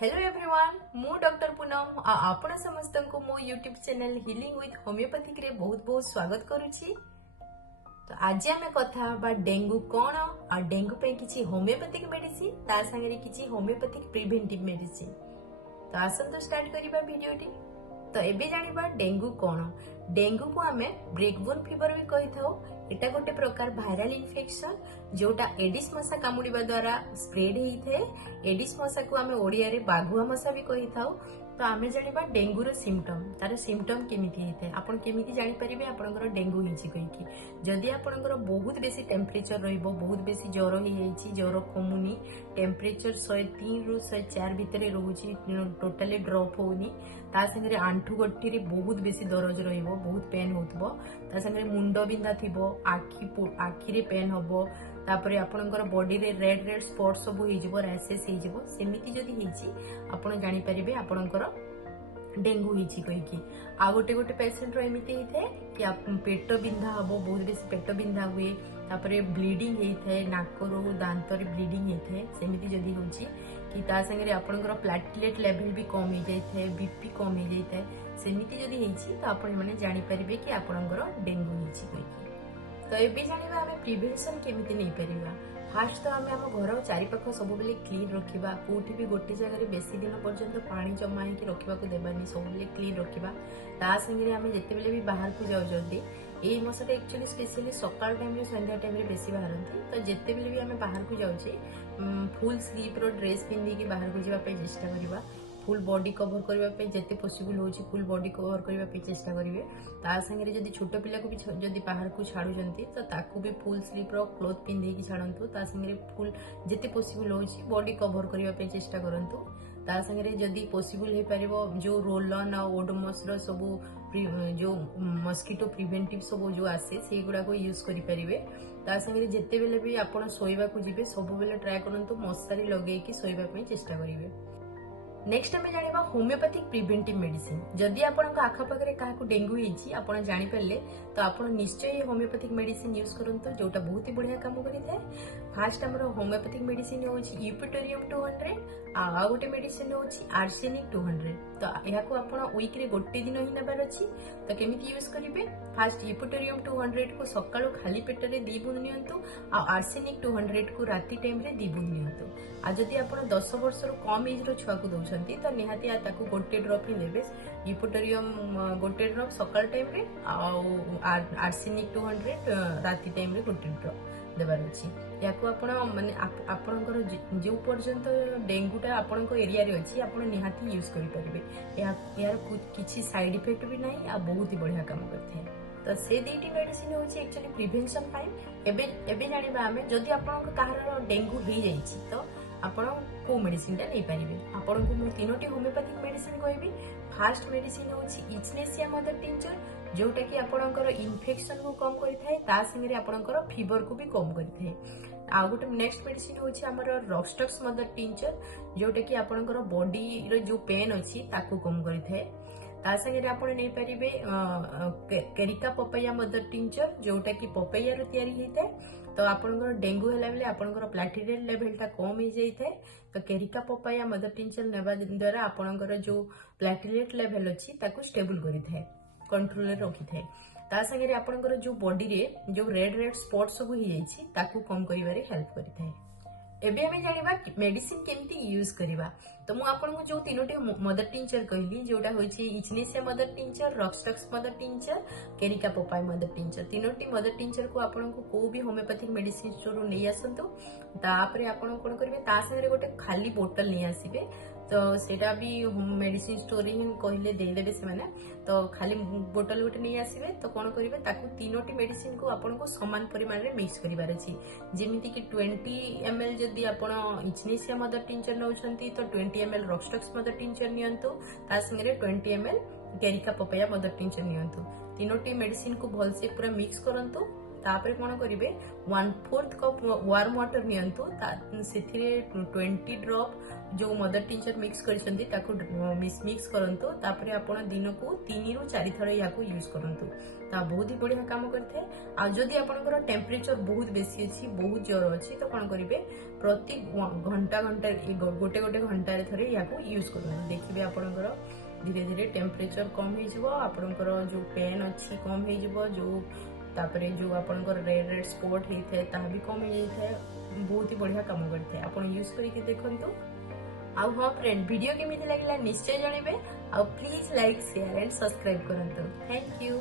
Hello everyone मु doctor Poonam आपण समस्त को मो YouTube channel healing with homeopathic रे बहुत बहुत स्वागत करुछि। तो आज आम कथा डेंगू कौन आ डेंगू पे किछि होमियोपैथिक मेडिसिन ता संगे किछि होमियोपैथिक प्रिवेंटिव मेडिसिन। तो आसंतो स्टार्ट करिबा वीडियोटी। तो एबे जानिबा डेंगू कौन। डेंगू को आमे ब्रेकबोन फीवर भी कहि थाओ। एटा गोटे प्रकार वायरल इन्फेक्शन जोटा एडिस मशा कामुड़िबा द्वारा स्प्रेड होइथे। एडिस मशा को आमे ओडिया रे बाघुआ मशा भी कहि थाओ। तो आमे जानिबा डेंगू रो सिम्पटम तार सिम्पटम केमिति हेते आपण केमिति जानि परिबे आपनकर डेंगू हिची कहिकी। जदि आपनकर बहुत बेसी टेम्परेचर रहिबो बहुत बेसी ज्वर हो जाइछि ज्वर कमुनी टेम्परेचर 103 रु 104 भितरे रहउछि टोटली ड्रॉप होउनी ता संगे आंठू गट्टी रे बहुत बेसी दरज रहिबो बहुत पेन होतबो ता संगे मुंड बिंधा थिबो आखि रे पेन होबो तापरे आपनकर बॉडी रे रेड रेड स्पॉट सब होई जिवो रैशेस होई जिवो सेमिति जदि हेछि आपण जानि परिबे आपनकर डेंगू हिची कहिकी। आ गोटे गोटे पेशेंट रो एमिति हेथे कि पेट बिंधा हबो बहुत बेसी पेट बिंधा हुए तापरे ब्लीडिंग हेथे नाक रो दांत रे ब्लीडिंग हेथे सेमिति जदि होछि कि ता संगे आपनकर प्लेटलेट लेवल भी कम हो जाइथे बीपी कम हो जाइथे सेमिति जदि हेछि तो आपण माने जानि परिबे कि आपनकर डेंगू हिची कहिकी। तो एबे जानिबा आमे प्रिवेंशन केमिति नै परिबा। फास्ट तो आमे हम घर चारिपाख सब बेले क्लीन रखिबा कोठी भी गोटे जगह बेसी दिन पर्यंत पानी जमा होगी रखा देवानी सब बेले क्लीन रखिबा। ता संगे आमे जते बेले भी बाहर को जाउजंती एई मसाटा एक्चुअली स्पेशली सकाळ टाइम रे संध्या टाइम रे बेसी बाहरंती। तो जते बेले भी आमे बाहर को जाउछे फुल स्लीप रो ड्रेस पिंदी की बाहर को जेबा पे चेष्टा करिबा। फुल बॉडी कवर करबा पे जते पॉसिबल होची फुल बॉडी कवर करबा पे चेष्टा करिवे। ता संगे जदी छोट पिला को भी जदी बाहर को छाडु जंती तो ताकू भी फुल स्लीप रो क्लोथ पिंदी की छाडंतु। ता संगे फुल जते पॉसिबल होची बॉडी कवर करबा पे चेष्टा करंतु। ता संगे जदी पॉसिबल हे परिबो जो रोल ऑन आ ओडोमस रो सब जो मस्किटो प्रिवेंटिव सब जो आसे से गुडा को यूज करि परिबे। ता संगे जते बेले भी आपण सोइबा को जिबे सब बेले ट्राई करंतु मशारी लगे कि सोइबा पे चेष्टा करिवे। नेक्स्ट आम जाना होमियोपैथिक प्रिवेंटिव मेडिसिन। जदि आपण आखपाखे क्या डेंगू होती आप जापर तो आप निश्चय होमियोपैथिक मेडिसिन यूज करंतु जोटा बहुत ही बढ़िया काम करें। फास्ट आम होमियोपैथिक मेडिसिन हूँ यूपिटोरियम 200 आ गोटे मेडिसिन हूँ आर्सेनिक 200। तो यह आप वीक्रे गोटे दिन ही नेबार अच्छी। तो केमिति यूज करेंगे फास्ट यूपिटोरियम 200 को सकाळु खाली पेट रे 2 बूंद नियंतु आ आर्सेनिक 200 को राति टाइम रे 2 बूंद नियंतु। आ जदि आप 10 वर्ष कम एज रो छुआ को दउछंती तो निहाती ताकू गोटे ड्रॉप ही देबे यूपिटोरियम गोटे ड्रॉप सकाळ टाइम रे आ आर्सेनिक 200 राति टाइम रे गोटे ड्रॉप देबार अछि। याको आपण माने आपणकर जो पर्यंत डेंगूटा आपणको एरिया रे अछि आपण निहाती यूज करि परिबे। यार किछि साइड इफेक्ट भी नाही आ बहुत ही बढ़िया काम करथे। तो से दुईटी मेडिसिन हूँ एक्चुअली प्रिवेंशन एबे जानिबा आमे जदि आपन कहार डेंगू हो जाइछि तो आपण को मेडिसिन टा नै पारिबे। आपण को मु तीनोटी होमियोपैथिक मेडिसिन कहबी। फास्ट मेडिसिन हूँ इचनेसिया मदर टिंचर जोटा कि आपणकर इन्फेक्शन को कम करिथाय ता संगे आपणकर फीवर को भी कम करिथाय। आ गोटे नेक्स्ट मेडिसिन हूँ हमर रॉक्सटॉक्स मदर टिंचर जोटा कि आपणकर बॉडी रो जो पेन अछि ताकू कम करिथाय। ता संगे आपण नै परिबे केरिका पपाया मदर टिंचर जोटा कि पपाया रो तयारी हेते। तो आपनकर डेंगू हला बेले आपनकर प्लेटलेट लेवल ता कम हो जाइथे। तो केरिका पपाया मदर टिंचर नेबा द्वारा आपनकर जो प्लेटलेट लेवल अछि ताकू स्टेबल करिथे कंट्रोल रे रखिथे। ता संगे आपनकर जो बॉडी रे जो रेड रेड स्पॉट सब हो जाइछि ताकू कम करिवारे हेल्प करिथे। एबे हमें जानिबा मेडिसिन केमिति यूज करिबा। तो मु आपन को जो तीनोटी मदर टिंचर कहली जोटा होइछि echinacea mother tincture rhus tox mother tincture carica papaya mother tincture तीनोटी मदर टिंचर को आपन को भी होमियोपैथिक मेडिसिन स्टोर नै आसंतु। तापरे आपन कोन करिवे ता संगे गोटे खाली बोतल नै आसीबे। तो सेटा भी मेडिसिन स्टोर ही कहले दे देबे से माने। तो खाली बोतल गोटे नहीं आसीबे तो कौन करिवे ताकू तीनोटी मेडिसिन को आपन को समान परिमाण रे मिक्स करिवार अछि। जेमिति कि 20 ml जदि आपण इचनेसिया मदर टिंचर नउछंती तो 20 ml रॉक्सटॉक्स मदर टिंचर नियंतु ता संगे 20 ml carica papaya mother tincture नियंतु। तीनोटी मेडिसिन को भल से पूरा मिक्स करंतु। तापरे कोन करिवे 1/4 कप वार्म वाटर नियंतु सेथिरे 20 ड्रॉप जो मदर टिंचर मिक्स करछंती ताको मिक्स करंतु तापरे आपण दिन को 3 रु 4 थर याको यूज करंतु ता बहुत ही बढ़िया काम करथे। आ जदि आपनकर टेम्परेचर बहुत बेसी अछि बहुत ज्वर अछि तो कोन करिवे प्रति घंटा घंटा गोटे गोटे घंटा रे थरे याको यूज करंतु देखिबे आपनकर धीरे धीरे टेम्परेचर कम हो जिवो आपनकर जो पेन अछि कम हो जिवो जो तापरे जो आपनकर रेड रेड स्पॉट हेथे ता भी कम हो जाइथे बहुत ही बढ़िया काम करथे आपण यूज करके देखंतु। आउ हाँ फ्रेंड वीडियो केमिति लागला निश्चय जणेबे आउ please like share and subscribe करंतु। Thank you.